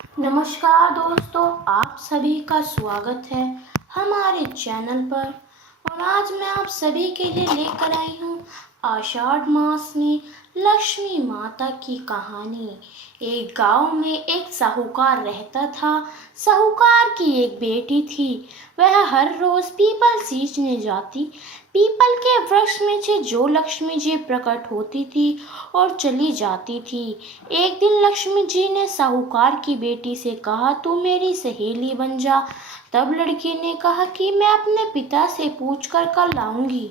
नमस्कार दोस्तों, आप सभी का स्वागत है हमारे चैनल पर। और आज मैं आप सभी के लिए लेकर आई हूँ आषाढ़ मास में लक्ष्मी माता की कहानी। एक गांव में एक साहूकार रहता था। साहूकार की एक बेटी थी। वह हर रोज पीपल सींचने जाती। पीपल के वृक्ष में से जो लक्ष्मी जी प्रकट होती थी और चली जाती थी। एक दिन लक्ष्मी जी ने साहूकार की बेटी से कहा, तू मेरी सहेली बन जा। तब लड़की ने कहा कि मैं अपने पिता से पूछकर कल आऊंगी।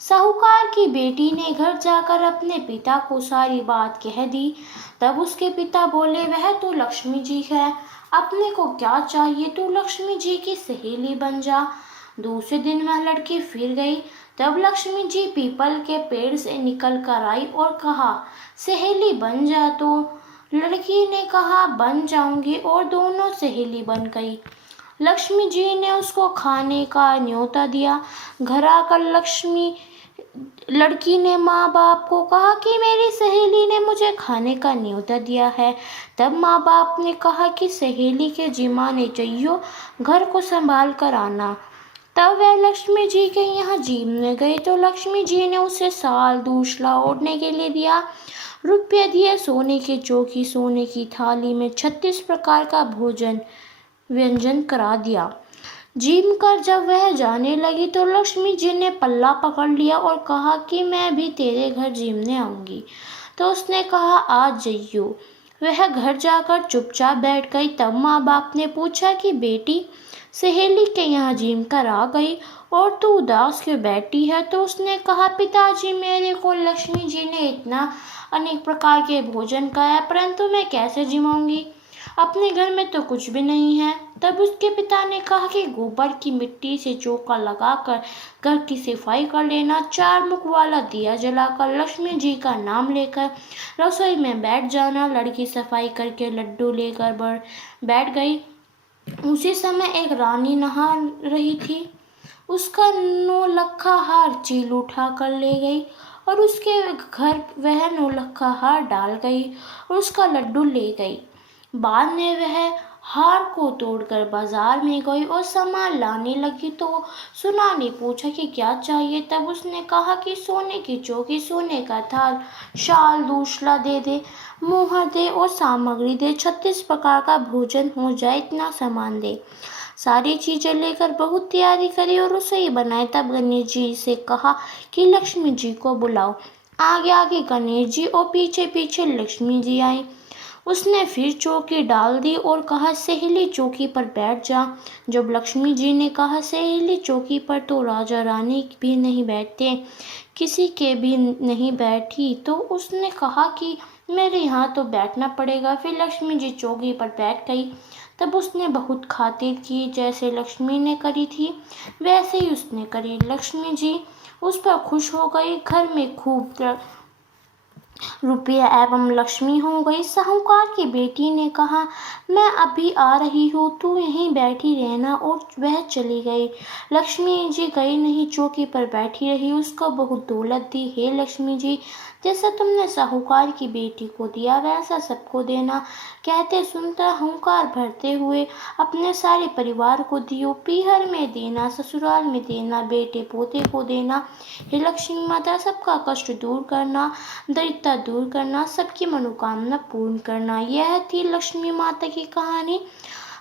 साहूकार की बेटी ने घर जाकर अपने पिता को सारी बात कह दी। तब उसके पिता बोले, वह तो लक्ष्मी जी है, अपने को क्या चाहिए, तू लक्ष्मी जी की सहेली बन जा। दूसरे दिन वह लड़की फिर गई। तब लक्ष्मी जी पीपल के पेड़ से निकल कर आई और कहा, सहेली बन जा। तो लड़की ने कहा, बन जाऊंगी, और दोनों सहेली बन गई। लक्ष्मी जी ने उसको खाने का न्योता दिया। घर आकर लड़की ने माँ बाप को कहा कि मेरी सहेली ने मुझे खाने का न्योता दिया है। तब माँ बाप ने कहा कि सहेली के जिमाने चाहिए, घर को संभाल कर आना। तब वह लक्ष्मी जी के यहाँ जीमने गई तो लक्ष्मी जी ने उसे साल दूसरा ओढ़ने के लिए दिया, रुपये दिए, सोने की चौकी, सोने की थाली में 36 प्रकार का भोजन व्यंजन करा दिया। जिम कर जब वह जाने लगी तो लक्ष्मी जी ने पल्ला पकड़ लिया और कहा कि मैं भी तेरे घर जीमने आऊंगी। तो उसने कहा, आज जइयो। वह घर जाकर चुपचाप बैठ गई। तब माँ बाप ने पूछा कि बेटी, सहेली के यहाँ जिम कर आ गई और तू उदास क्यों बैठी है। तो उसने कहा, पिताजी, मेरे को लक्ष्मी जी ने इतना अनेक प्रकार के भोजन खाया, परंतु मैं कैसे जिमाऊंगी, अपने घर में तो कुछ भी नहीं है। तब उसके पिता ने कहा कि गोबर की मिट्टी से चौका लगाकर घर की सफाई कर लेना, 4 मुख वाला दिया जलाकर लक्ष्मी जी का नाम लेकर रसोई में बैठ जाना। लड़की सफाई करके लड्डू लेकर बैठ गई। उसी समय एक रानी नहा रही थी। उसका 9 लक्खा हार चील उठा कर ले गई और उसके घर वह 9 लक्खा हार डाल गई और उसका लड्डू ले गई। बाद में वह हार को तोड़कर बाजार में गई और सामान लाने लगी तो सुना ने पूछा कि क्या चाहिए। तब उसने कहा कि सोने की चौकी, सोने का थाल, शाल दूसरा दे दे, मोहर दे और सामग्री दे, 36 प्रकार का भोजन हो जाए, इतना सामान दे। सारी चीजें लेकर बहुत तैयारी करी और रसोई बनाए। तब गणेश जी से कहा कि लक्ष्मी जी को बुलाओ। आगे आगे गणेश जी और पीछे पीछे लक्ष्मी जी आई। उसने फिर चौकी डाल दी और कहा, सहेली चौकी पर बैठ जा। जब लक्ष्मी जी ने कहा, सहेली चौकी पर तो राजा रानी भी नहीं बैठते, किसी के भी नहीं बैठी, तो उसने कहा कि मेरे यहाँ तो बैठना पड़ेगा। फिर लक्ष्मी जी चौकी पर बैठ गई। तब उसने बहुत खातिर की, जैसे लक्ष्मी ने करी थी वैसे ही उसने करी। लक्ष्मी जी उस पर खुश हो गई। घर में खूब रुपया एवं लक्ष्मी हो गई। साहूकार की बेटी ने कहा, मैं अभी आ रही हूँ, तू यहीं बैठी रहना, और वह चली गई। लक्ष्मी जी गई नहीं, चौकी पर बैठी रही। उसको बहुत दौलत दी। हे लक्ष्मी जी, जैसा तुमने साहूकार की बेटी को दिया वैसा सबको देना। कहते सुनते हुंकार भरते हुए अपने सारे परिवार को दियो। पीहर में देना, ससुराल में देना, बेटे पोते को देना। हे लक्ष्मी माता, सबका कष्ट दूर करना, दरिद्रता दूर करना, सबकी मनोकामना पूर्ण करना। यह थी लक्ष्मी माता की कहानी।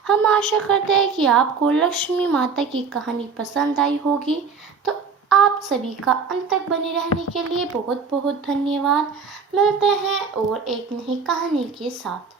हम आशा करते हैं कि आपको लक्ष्मी माता की कहानी पसंद आई होगी। तो आप सभी का अंत तक बने रहने के लिए बहुत बहुत धन्यवाद। मिलते हैं और एक नई कहानी के साथ।